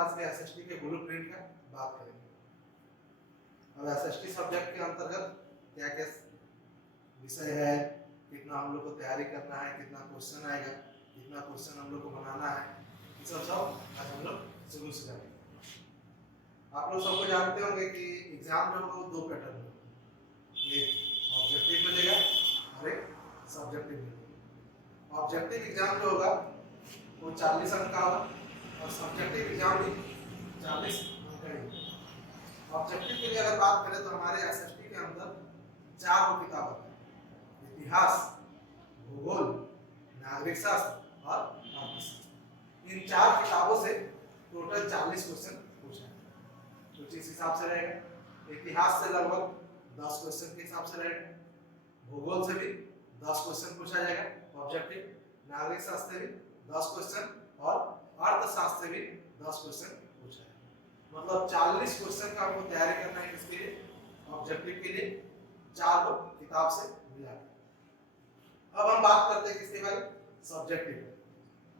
Class में SST के blueprint का बात करेंगे। अब एसएसटी सब्जेक्ट के अंतर्गत क्या क्या विषय है, कितना हम लोग को तैयारी करना है, कितना क्वेश्चन आएगा, कितना क्वेश्चन हम लोग को बनाना है, ये सब आज हम लोग शुरू से जानेंगे। आप लोग सबको जानते होंगे कि एग्जाम जो होगा वो दो पैटर्न में, एक ऑब्जेक्टिव मिलेगा और एक सब्जेक्टिव मिलेगा। ऑब्जेक्टिव एग्जाम जो होगा वो 40 अंक का होगा और सब्जेक्टिव एग्जाम भी 40 अंक का ही। ऑब्जेक्टिव के लिए अगर बात करें तो हमारे एसएसटी के अंदर 4 किताब होती है, इतिहास, भूगोल, नागरिक शास्त्र और अर्थशास्त्र। इन 4 किताबों से टोटल 40 क्वेश्चन पूछा है। कुछ इस हिसाब से रहेगा, इतिहास से लगभग 10 क्वेश्चन के हिसाब से रहेगा, भूगोल से भी 10 क्वेश्चन पूछा जाएगा ऑब्जेक्टिव, नागरिक शास्त्र से भी 10 क्वेश्चन और अर्थशास्त्र से भी 10 क्वेश्चन पूछा है। मतलब 40 क्वेश्चन का आपको तैयारी करना है किसके लिए, ऑब्जेक्टिव के लिए, 4 किताब से मिला। अब हम बात करते हैं किसके बारे में, सब्जेक्टिव,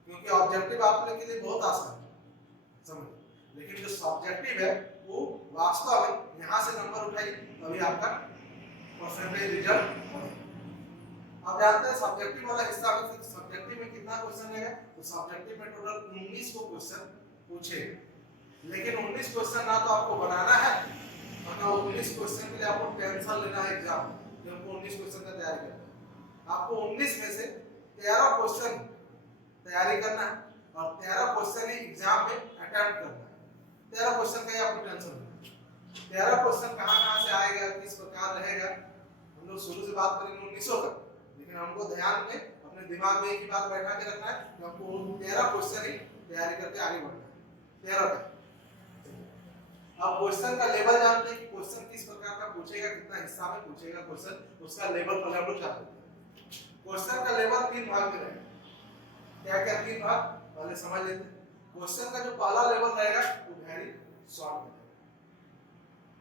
क्योंकि ऑब्जेक्टिव आप लोगों के लिए बहुत आसान है समझ, लेकिन जो सब्जेक्टिव है वो वास्तव में यहाँ से नंबर उठाइए तभी आपका परसेंटेज रिजल्ट बनेगा। आप जानते हैं सब्जेक्टिव वाला हिस्सा में सब्जेक्टिव में कितना क्वेश्चन रहेगा, तो सब्जेक्टिव में टोटल 19 को क्वेश्चन पूछेगा, लेकिन 19 क्वेश्चन ना तो आपको बनाना है और ना 19 क्वेश्चन के लिए आपको टेंशन लेना है एग्जाम में, आपको 19 क्वेश्चन का तैयारी करना है। आपको 19 में से 13 क्वेश्चन तैयारी करना है और 13 क्वेश्चन ही एग्जाम में अटेम्प्ट करना है। 13 क्वेश्चन का ही आपको टेंशन लेना है। 13 क्वेश्चन कहाँ से आएगा, किस प्रकार रहेगा, हम लोग शुरू से बात करेंगे 1900 तक, लेकिन हमको ध्यान में अपने दिमाग में एक ही बात बैठा के रखना है कि हमको 13 क्वेश्चन ही तैयारी करके आगे बढ़ना है। 13 तक अब क्वेश्चन का लेवल जानते हैं कि क्वेश्चन किस प्रकार का पूछेगा, कितना हिस्सा में पूछेगा क्वेश्चन, उसका लेवल पहले हम लोग जानते हैं। क्वेश्चन का लेवल 3 भाग में रहेगा। क्या क्या 3 भाग पहले समझ लेते हैं। क्वेश्चन का जो पहला लेवल रहेगा वो वेरी शॉर्ट में,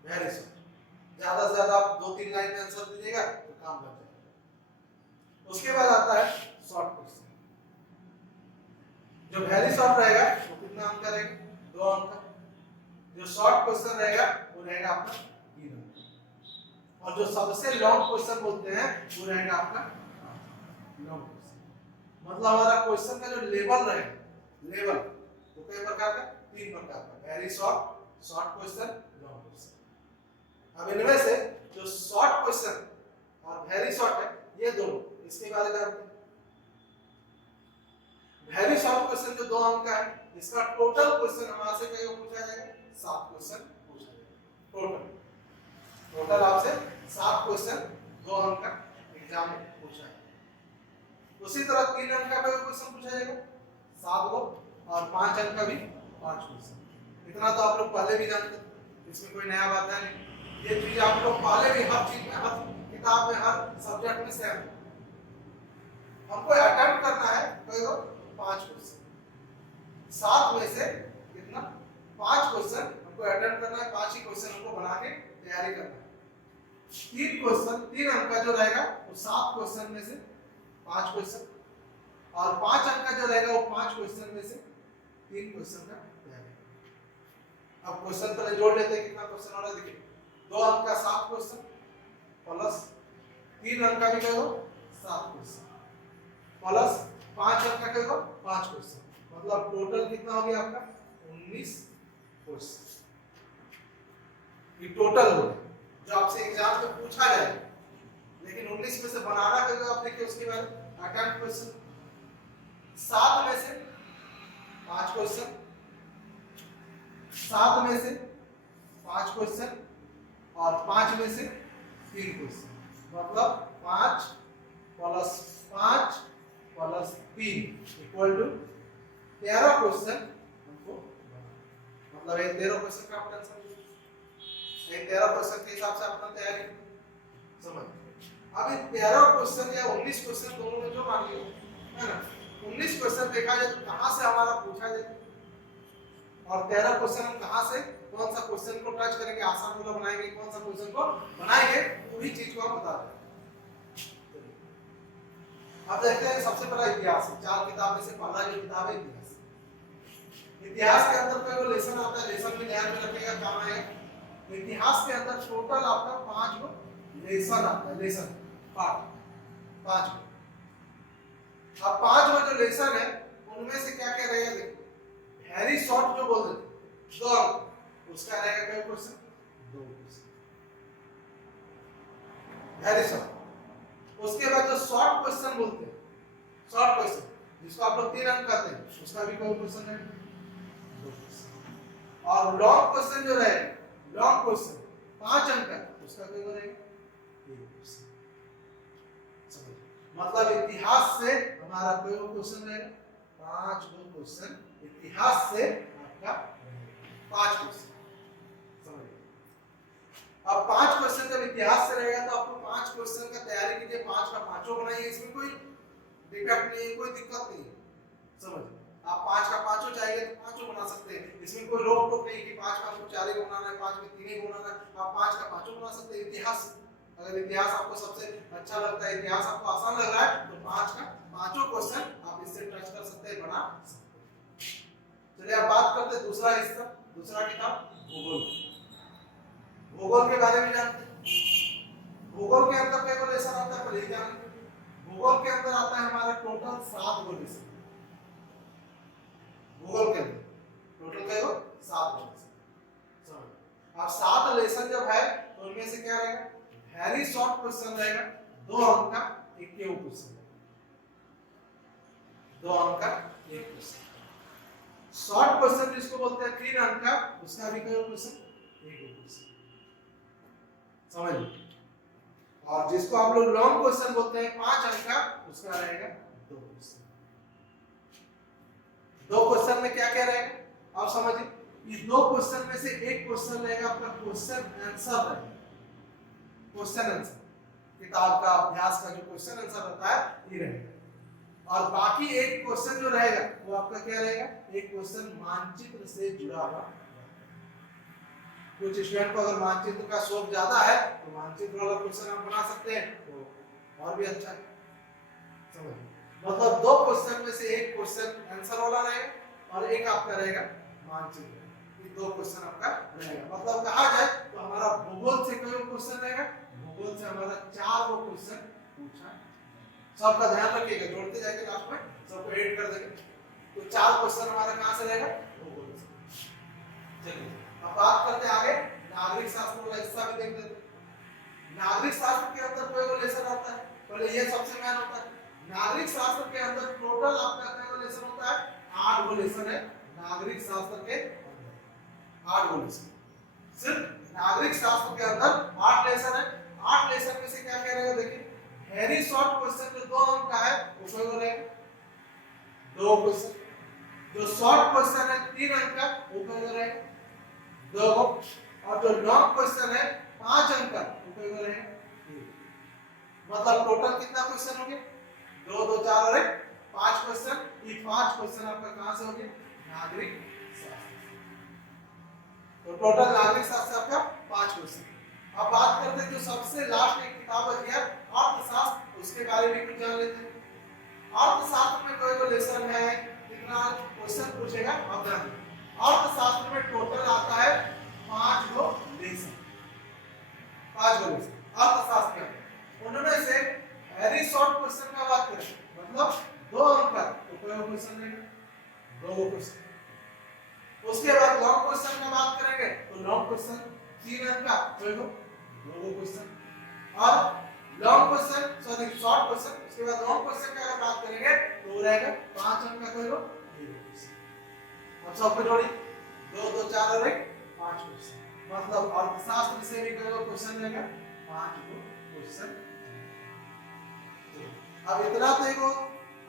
वेरी शॉर्ट, ज्यादा से ज्यादा आप 2-3 लाइन में आंसर दीजिएगा तो काम बन जाएगा। उसके बाद आता है शॉर्ट क्वेश्चन, जो वेरी शॉर्ट रहेगा वो कितना अंक का रहेगा, 2 अंक का। जो शॉर्ट क्वेश्चन रहेगा वो रहेगा आपका 3 अंक, और जो सबसे लॉन्ग क्वेश्चन बोलते हैं वो रहेगा आपका लॉन्ग क्वेश्चन। मतलब हमारा क्वेश्चन का जो लेवल रहेगा, लेवल वो कई प्रकार का, 3 प्रकार का, very short, short question, long question. अब इनमें से जो शॉर्ट क्वेश्चन और वेरी शॉर्ट है ये दोनों, इसके बारे में जानते हैं। वेरी शॉर्ट क्वेश्चन जो 2 अंक का है, इसका टोटल क्वेश्चन हमारे से कई पूछा जाएगा, 7 क्वेश्चन पूछा जाएगा टोटल आपसे 7 क्वेश्चन 2 अंक का एग्जाम में पूछा है। उसी तरह 3 अंक का भी क्वेश्चन पूछा जाएगा 7 गो, और 5 अंक का भी 5 क्वेश्चन। इतना तो आप लोग पहले भी जानते हैं, इसमें कोई नया बात है नहीं। ये चीज आप लोग पहले भी हर चीज में, हर किताब में, हर सब्जेक्ट में सेम। हमको अटेम्प्ट करना है तो 5 क्वेश्चन, 7 में से कितना 5 क्वेश्चन हमको अटेम्प्ट करना है, 5 ही क्वेश्चन हमको बना के तैयारी करना है। 3 क्वेश्चन 3 अंक का जो रहेगा वो 7 क्वेश्चन में से 5 क्वेश्चन, और 5 अंक का जो रहेगा वो 5 क्वेश्चन में से 3 क्वेश्चन का तैयारी। अब क्वेश्चन पहले जोड़ लेते हैं, कितना क्वेश्चन हो रहा है देखिए, 2 अंक का 7 क्वेश्चन प्लस 3 अंक का भी कहो 7 क्वेश्चन प्लस 5 अंक का कहो 5 क्वेश्चन, मतलब टोटल कितना हो गया आपका 19 क्वेश्चन। ये टोटल हो गया जो आपसे एग्जाम में पूछा जाएगा, लेकिन 19 में से बनाना करेगा आप देखिए। उसके बाद अटेम्प्ट क्वेश्चन 7 में से 5 क्वेश्चन, 7 में से 5 क्वेश्चन और 5 में से 3 क्वेश्चन, मतलब 5 plus 5 plus 3 equal to 13 question हमको, मतलब ये 13 क्वेश्चन का आप टेंशन, ये 13 क्वेश्चन के हिसाब से अपना तैयारी समझ। अब ये 13 क्वेश्चन या 19 क्वेश्चन दोनों में जो मान लियो है ना, 19 क्वेश्चन देखा जाए तो कहां से हमारा पूछा जाए, और 13 क्वेश्चन हम कहां से कौन सा क्वेश्चन को टच करेंगे, आसान वाला बनाएंगे, कौन सा क्वेश्चन को बनाएंगे, पूरी चीज को हम बता दें। अब देखते हैं सबसे पहला इतिहास, 4 किताब में से पहला जो किताब है इतिहास। इतिहास के अंदर कोई वो लेसन आता है, लेसन में ध्यान में रखिएगा, काम आएगा। इतिहास के अंदर टोटल आपका 5 गो लेसन आता है, लेसन पार्ट 5 गो। अब 5 गो जो लेसन है उनमें से क्या क्या रहेगा देखिए, हैरी शॉर्ट जो बोल रहे थे 2 अंक, उसका रहेगा क्या क्वेश्चन, 2 क्वेश्चन हैरी शॉर्ट। उसके बाद जो शॉर्ट क्वेश्चन बोलते हैं, शॉर्ट क्वेश्चन जिसको आप लोग 3 अंक कहते हैं, उसका भी कोई क्वेश्चन है 2 क्वेश्चन। और लॉन्ग क्वेश्चन जो रहेगा, लॉन्ग क्वेश्चन 5 अंक का, उसका कोई रहेगा 1 क्वेश्चन। मतलब इतिहास से हमारा कोई क्वेश्चन रहेगा 5 गो क्वेश्चन, इतिहास से आपका 5 क्वेश्चन। अब 5 क्वेश्चन जब इतिहास से रहेगा तो आपको 5 क्वेश्चन का तैयारी कीजिए, 5 का 5 बनाइए, इसमें कोई डिफेक्ट नहीं है, कोई दिक्कत नहीं है, समझ। आप 5 का 5 चाहिए तो 5 बना सकते हैं, इसमें कोई रोक टोक नहीं कि 5 का आपको 4 ही बनाना है, 5 में 3 ही बनाना है, आप 5 का 5 बना सकते हैं इतिहास। अगर इतिहास आपको सबसे अच्छा लगता है, इतिहास आपको आसान लग रहा है, तो 5 का 5 क्वेश्चन आप इससे टच कर सकते हैं, बना सकते हैं। चलिए अब बात करते हैं दूसरा हिस्सा, दूसरा किताब भूगोल। भूगोल के बारे में जानते हैं। भूगोल के अंदर क्या लेसन आता है, पहले जान। भूगोल के अंदर आता है हमारा टोटल 7 गो लेसन। भूगोल के अंदर टोटल क्या हो 7 गो लेसन। अब 7 लेसन जब है तो उनमें से क्या रहेगा, हैरी शॉर्ट क्वेश्चन रहेगा 2 अंक का, 1 क्वेश्चन, 2 अंक का 1 क्वेश्चन। शॉर्ट क्वेश्चन जिसको बोलते हैं 3 अंक का, उसका भी कोई क्वेश्चन 1 क्वेश्चन, समझ लो। और जिसको आप लोग लॉन्ग क्वेश्चन बोलते हैं 5 अंक का, उसका रहेगा 2 क्वेश्चन। 2 क्वेश्चन में क्या क्या रहेगा आप समझिए, इस 2 क्वेश्चन में से 1 क्वेश्चन रहेगा आपका क्वेश्चन आंसर रहेगा, क्वेश्चन आंसर, किताब का अभ्यास का जो क्वेश्चन आंसर होता है ये रहेगा। और बाकी 1 क्वेश्चन जो रहेगा वो आपका क्या रहेगा, 1 क्वेश्चन मानचित्र से जुड़ा हुआ। कुछ स्टूडेंट को अगर मानचित्र का शौक ज्यादा है तो मानचित्र वाला क्वेश्चन आप बना सकते हैं, तो और भी अच्छा है, समझिए। मतलब 2 क्वेश्चन में से 1 क्वेश्चन आंसर वाला रहेगा और 1 आपका रहेगा मानचित्र। ये 2 क्वेश्चन आपका रहेगा। मतलब कहा जाए तो हमारा भूगोल से कोई क्वेश्चन रहेगा, भूगोल से हमारा 4 गो क्वेश्चन पूछा। सबका ध्यान रखिएगा, जोड़ते जाके लास्ट में सबको ऐड कर देंगे। तो 4 क्वेश्चन हमारा कहां से रहेगा, भूगोल से। चलिए अब बात करते हैं आगे, नागरिक शास्त्र वाला हिस्सा भी देख लेते हैं। नागरिक शास्त्र के अंदर कोई लेसन आता है, पहले ये सबसे मेन होता है। नागरिक शास्त्र के अंदर टोटल आपका कितना लेसन होता है, 8 गो लेसन है नागरिक शास्त्र के अंदर, 8 गो लेसन। सिर्फ नागरिक शास्त्र के अंदर 8 लेसन है। 8 लेसन में से क्या क्या रहेगा देखिए, हैरी शॉर्ट क्वेश्चन जो 2 अंक का है वो कोई रहेगा 2 क्वेश्चन। जो शॉर्ट क्वेश्चन है 3 अंक का वो कोई रहेगा 2 गो। और जो लॉन्ग क्वेश्चन है 5 अंक का वो कोई रहेगा 1। मतलब टोटल कितना क्वेश्चन हो गए, 2 2 4 और 1 5 क्वेश्चन। ये 5 क्वेश्चन आपका कहां से हो गए, नागरिक शास्त्र। तो टोटल नागरिक शास्त्र से आपका 5 क्वेश्चन। अब बात करते हैं जो सबसे लास्ट एक किताब है अर्थशास्त्र, उसके बारे में कुछ जान लेते हैं। अर्थशास्त्र में कोई लेसन है, कितना क्वेश्चन पूछेगा आप ध्यान। अर्थशास्त्र में टोटल आता है 5 गो लेसन, 5 गो लेसन अर्थशास्त्र के। उनमें से हैरी शॉर्ट क्वेश्चन का बात करें, मतलब 2 अंक का, तो कोई क्वेश्चन नहीं, 2 क्वेश्चन। उसके बाद लॉन्ग क्वेश्चन का बात करेंगे तो लॉन्ग क्वेश्चन 3 अंक का, कोई 2 क्वेश्चन। और long question sorry short question, उसके बाद लॉन्ग क्वेश्चन का अगर बात करेंगे तो वो रहेगा 5 अंक का, कोई 1 क्वेश्चन। अब सब पे जोड़ी 2 2 4 और 1 5 क्वेश्चन। मतलब अर्थशास्त्र से भी कोई क्वेश्चन रहेगा 5 क्वेश्चन। अब इतना तो एक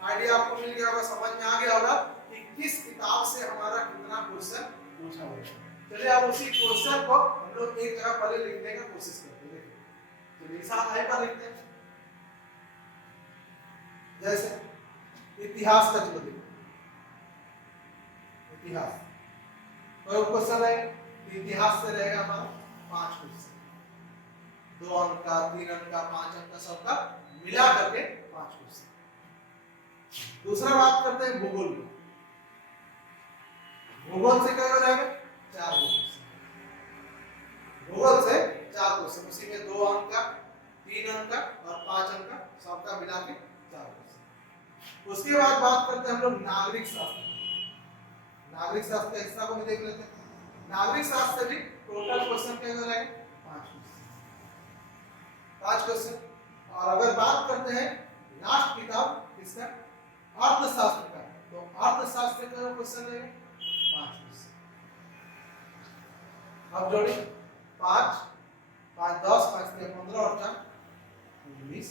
आइडिया आपको मिल गया होगा, समझ में आ गया होगा कि किस किताब से हमारा कितना क्वेश्चन पूछा होगा। चलिए अब उसी क्वेश्चन को हम लोग एक जगह पहले लिखने का कोशिश करते हैं। चलिए साथ आई पर लिखते हैं। जैसे इतिहास का, चलो देखो इतिहास कोई क्वेश्चन है, इतिहास से रहेगा हमारा 5 क्वेश्चन, 2 अंक का, 3 अंक का, 5 अंक का, सबका मिला करके 5 क्वेश्चन। दूसरा बात करते हैं भूगोल की। भूगोल से क्या हो जाएगा 4 क्वेश्चन, भूगोल से 4 क्वेश्चन, उसी में 2 अंक का, 3 अंक का और 5 अंक का, सबका मिला के 4 क्वेश्चन। उसके बाद बात करते हैं हम लोग नागरिक शास्त्र। नागरिक शास्त्र का हिस्सा को भी देख लेते हैं। नागरिक शास्त्र से भी टोटल क्वेश्चन क्या हो जाएगा 5 क्वेश्चन, 5 क्वेश्चन। और अगर बात करते हैं लास्ट किताब किसका, अर्थशास्त्र का, तो अर्थशास्त्र का क्वेश्चन रहेगा 5 क्वेश्चन। अब जोड़ी 5 5 10 5 3 15 और 4 19,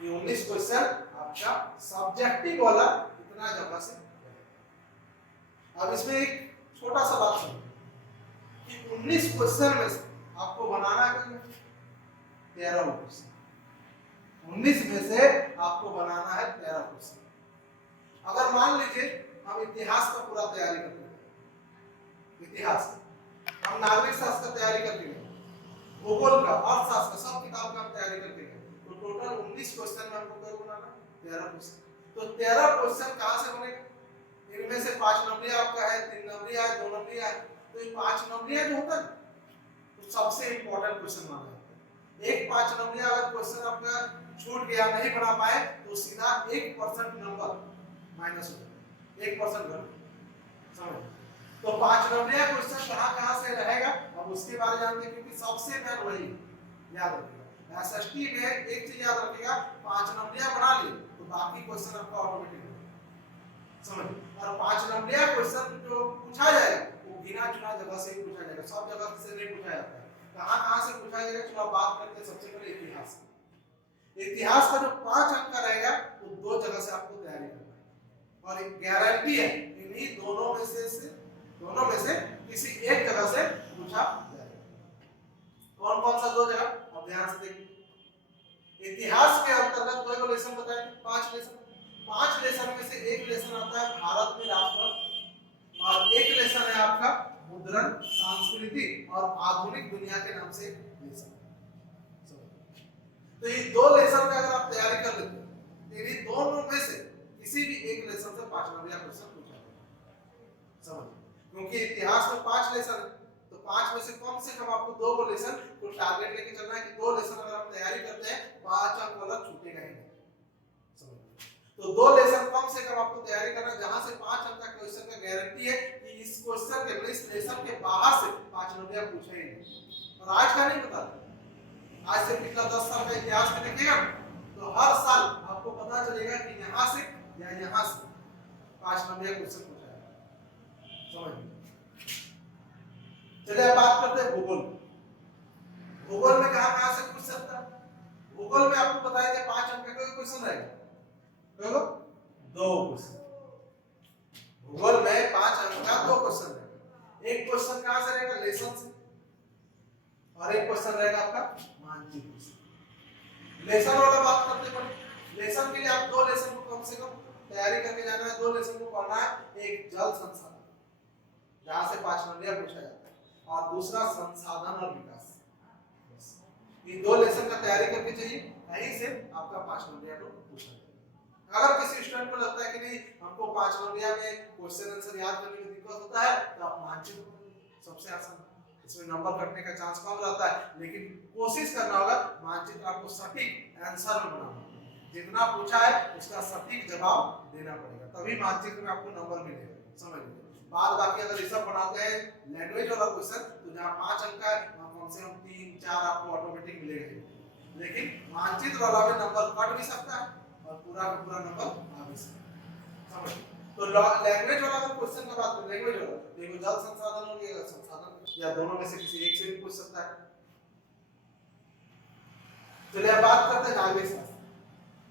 ये 19 क्वेश्चन आपका सब्जेक्टिव वाला इतना जगह से। अब इसमें एक छोटा सा बात सुनिए कि 19 क्वेश्चन में से आपको बनाना है 13 क्वेश्चन, 19 में से आपको बनाना है 13 क्वेश्चन। अगर मान लीजिए हम इतिहास का पूरा तैयारी करते हैं, इतिहास हम नागरिक शास्त्र का तैयारी करते हैं, भूगोल का, अर्थशास्त्र का, सब किताब का हम तैयारी करते हैं, तो टोटल 19 क्वेश्चन में हमको क्या बनाना 13 क्वेश्चन। तो 13 क्वेश्चन कहां से बनेगा, इनमें से 5 नंबरी आपका है, 3 नंबरी है, 2 नंबरी है, तो ये 5 नंबरी जो होता है तो सबसे इंपॉर्टेंट क्वेश्चन माना जाता है। एक 5 नंबरी अगर क्वेश्चन आपका छूट गया, नहीं बना पाए, तो सीधा 1% नंबर माइनस हो जाएगा, 1% घट समझ। तो 5 नंबरी क्वेश्चन कहां से रहेगा, अब उसके बारे में जानते हैं, क्योंकि सबसे मेन वही याद रखिएगा। एसएसटी में एक चीज याद रखिएगा, 5 नंबरी बना लिए तो बाकी क्वेश्चन आपका ऑटोमेटिक समझ। और 5 नंबरी क्वेश्चन जो पूछा जाएगा वो गिना चुना जगह से ही पूछा जाएगा, सब जगह से नहीं पूछा जाता है। कहां से पूछा जाएगा, चलो बात करते हैं सबसे पहले इतिहास की। इतिहास का जो 5 अंक का रहेगा वो 2 जगह से आपको तैयारी करना है, और एक गारंटी है इन्हीं दोनों में से किसी एक जगह से पूछा जाएगा। कौन कौन सा 2 जगह, अब ध्यान से देखिए। इतिहास के अंतर्गत कोई लेसन बताएं, 5 लेसन, 5 लेसन में से एक लेसन आता है भारत में राष्ट्र, और एक लेसन है आपका मुद्रण, संस्कृति और आधुनिक दुनिया के नाम से लेसन। तो ये 2 लेसन का अगर आप तैयारी कर लेते हैं तो इन दोनों में से किसी भी एक लेसन से 5 नंबर का क्वेश्चन पूछा जाएगा समझ। क्योंकि इतिहास में 5 लेसन है, तो 5 में से कम आपको 2 लेसन को टारगेट लेके चलना है कि 2 लेसन अगर हम तैयारी करते हैं 5 अंक वाला छूटेगा ही नहीं समझ। तो 2 लेसन कम से कम आपको तैयारी करना है, जहां से 5 अंक का क्वेश्चन का गारंटी है कि इस क्वेश्चन के, इस लेसन के बाहर से 5 नंबर पूछा ही नहीं। और आज का नहीं बता, आज से पिछला 10 साल का इतिहास में देखिएगा तो हर साल आपको पता चलेगा कि यहां से या यहां से 5 नंबर क्वेश्चन पूछा है समझ। चलिए अब बात करते हैं भूगोल। भूगोल में कहां से पूछ सकता है, भूगोल में आपको बताया कि 5 अंक का कोई क्वेश्चन रहेगा, देखो 2 क्वेश्चन भूगोल में 5 अंक का 2 क्वेश्चन रहेगा। एक क्वेश्चन कहां से रहेगा, लेसन से, और एक क्वेश्चन रहेगा आपका मानचित्र से। लेसन वाला बात करते हैं, लेसन के लिए आप 2 लेसन को कम से कम तैयारी करके जाना है, 2 लेसन को पढ़ना है। एक जल संसाधन जहां से 5 नंबर पूछा जाता है, और दूसरा संसाधन और विकास। ये 2 लेसन का तैयारी करके चाहिए, यहीं से आपका 5 नंबर को पूछा जाएगा। अगर किसी स्टूडेंट को लगता है कि नहीं हमको 5 नंबर में क्वेश्चन आंसर याद करने में दिक्कत होता है, तो आप मानचित्र सबसे आसान, इसमें नंबर कटने का चांस कम रहता है, लेकिन कोशिश करना होगा मानचित्र आपको सटीक आंसर में बनाना, जितना पूछा है उसका सटीक जवाब देना पड़ेगा, तभी मानचित्र में आपको नंबर मिलेगा समझ लीजिए। बाद बाकी अगर ये सब बनाते हैं लैंग्वेज वाला क्वेश्चन, तो जहां 5 अंक का कम से कम 3 4 आपको ऑटोमेटिक मिलेगा, लेकिन मानचित्र वाला में नंबर कट भी सकता है और पूरा का पूरा नंबर आ भी सकता है समझ। तो लैंग्वेज वाला अगर क्वेश्चन का बात करें, लैंग्वेज वाला देखो जल संसाधन हो गया, संसाधन या दोनों में से किसी एक से भी पूछ सकता है। चलिए अब बात करते हैं नागरिक शास्त्र।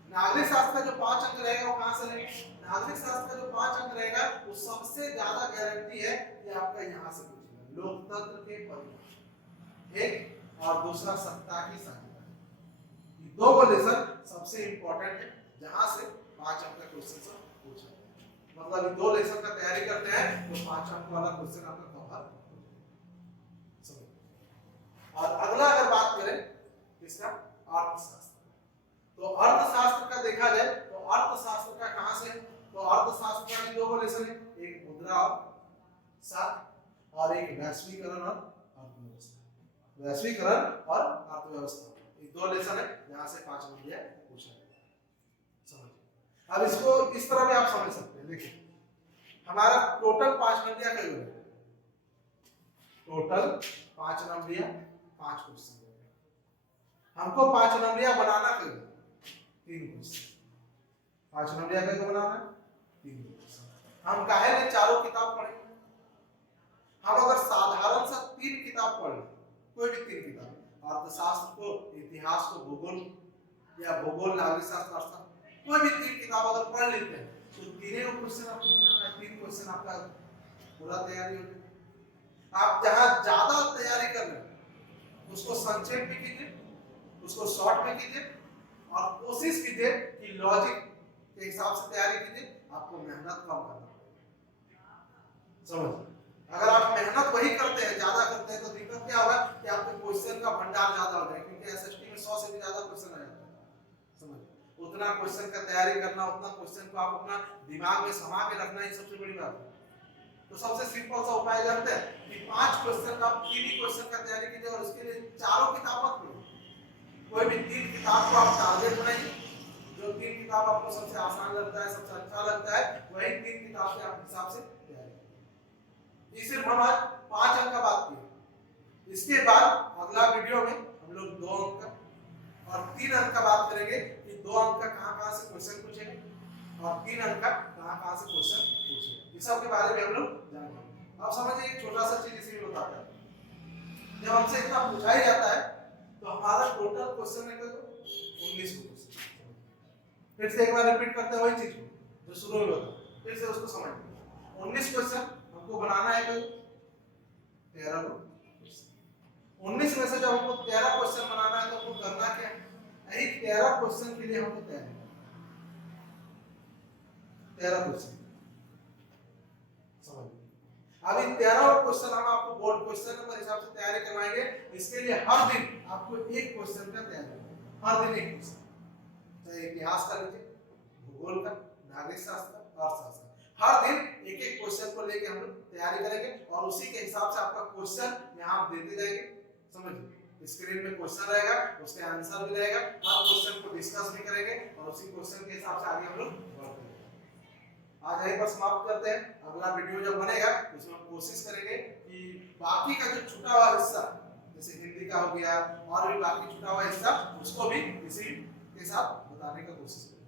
नागरिक शास्त्र का जो 5 अंक रहेगा वो कहां से लेंगे, नागरिक शास्त्र का जो 5 अंक रहेगा वो सबसे ज्यादा गारंटी है कि आपका यहां से पूछेगा, लोकतंत्र के परिणाम एक और दूसरा सत्ता की साझेदारी। ये 2 लेसन सबसे इंपॉर्टेंट है जहां से 5 अंक का क्वेश्चन पूछा जाएगा। मतलब 2 लेसन का तैयारी करते हैं तो 5 अंक वाला क्वेश्चन आपका कवर। और अगला अगर बात करें किसका, अर्थशास्त्र, तो अर्थशास्त्र का देखा जाए तो अर्थशास्त्र का कहां से तो अर्थशास्त्र का भी दो लेसन है, एक मुद्रा और साख और एक वैश्वीकरण और अर्थव्यवस्था। वैश्वीकरण और अर्थव्यवस्था ये दो लेसन है, यहाँ से 5 नंबर पूछा है। समझिए। अब इसको इस तरह भी आप समझ सकते हैं। देखिए हमारा टोटल 5 नंबर का है, टोटल 5 नंबर 5 क्वेश्चन है। हमको 5 नंबर बनाना है 3 क्वेश्चन। 5 नंबर का बनाना 3 क्वेश्चन। हम काहे ने चारों किताब पढ़े? हम अगर साधारण सा 3 किताब पढ़, कोई भी 3 किताब, अर्थशास्त्र को, इतिहास को, भूगोल या भूगोल नागरिक शास्त्र, कोई भी 3 किताब अगर पढ़ लेते हैं तो तीनों क्वेश्चन आपको बनाना है। 3 क्वेश्चन आपका पूरा तैयारी हो जाएगी। आप जहां ज्यादा तैयारी कर रहे हैं उसको संक्षेप में कीजिए, उसको शॉर्ट में कीजिए और कोशिश कीजिए कि लॉजिक के हिसाब से तैयारी कीजिए। आपको मेहनत कम करना पड़ेगा। समझ, अगर आप मेहनत वही करते हैं, ज्यादा करते हैं, तो दिक्कत क्या होगा कि आपके क्वेश्चन का भंडार ज्यादा हो जाएगा, क्योंकि एसएसटी में 100 से भी ज्यादा क्वेश्चन आ जाता है। समझ, उतना क्वेश्चन का तैयारी करना, उतना क्वेश्चन को आप अपना दिमाग में समा के रखना ही सबसे बड़ी बात है। तो सबसे सिंपल सा उपाय जानते हैं कि 5 क्वेश्चन का, 3 ही क्वेश्चन का तैयारी कीजिए और उसके लिए चारों किताब मत पढ़िए। कोई भी 3 किताब को आप टारगेट बनाइए, जो 3 किताब आपको सबसे आसान लगता है, सबसे अच्छा लगता है, वही 3 किताब के आप हिसाब से तैयारी कीजिए। ये सिर्फ हम आज 5 अंक का बात की। इसके बाद अगला वीडियो में हम लोग 2 अंक का और 3 अंक का बात करेंगे कि 2 अंक का कहां-कहां से क्वेश्चन पूछेंगे और 3 अंक का कहां-कहां से क्वेश्चन पूछेंगे। इस सब के बारे में हम लोग जानेंगे। आप समझिए एक छोटा सा चीज इसी में बताता है। जब हमसे इतना पूछा ही जाता है तो हमारा टोटल क्वेश्चन है तो 19 क्वेश्चन। फिर से एक बार रिपीट करते हैं वही चीज को जो शुरू में बताया, फिर से उसको समझिए। 19 क्वेश्चन हमको बनाना है कोई 13 को। 19 में से जब हमको 13 क्वेश्चन बनाना है तो हमको करना क्या है? यही 13 क्वेश्चन के लिए हमको तैयारी करना है। 13 क्वेश्चन समझ। अभी 13 क्वेश्चन हम आपको बोर्ड क्वेश्चन के हिसाब से तैयारी करवाएंगे। इसके लिए हर दिन आपको एक क्वेश्चन का तैयारी करना है, हर दिन एक क्वेश्चन, चाहे इतिहास का लीजिए, भूगोल का, नागरिक शास्त्र, अर्थशास्त्र, हर दिन एक एक क्वेश्चन को लेके हम लोग तैयारी करेंगे और उसी के हिसाब से आपका क्वेश्चन यहाँ आप देते जाएंगे। समझिए, स्क्रीन में क्वेश्चन रहेगा, उसके आंसर भी रहेगा, हर क्वेश्चन को डिस्कस भी करेंगे और उसी क्वेश्चन के हिसाब से आगे हम लोग बढ़ करेंगे। आज यहीं पर समाप्त करते हैं। अगला वीडियो जब बनेगा उसमें हम कोशिश करेंगे कि बाकी का जो छूटा हुआ हिस्सा, जैसे हिंदी का हो गया और भी बाकी छूटा हुआ हिस्सा, उसको भी इसी के साथ बताने का कोशिश करेंगे।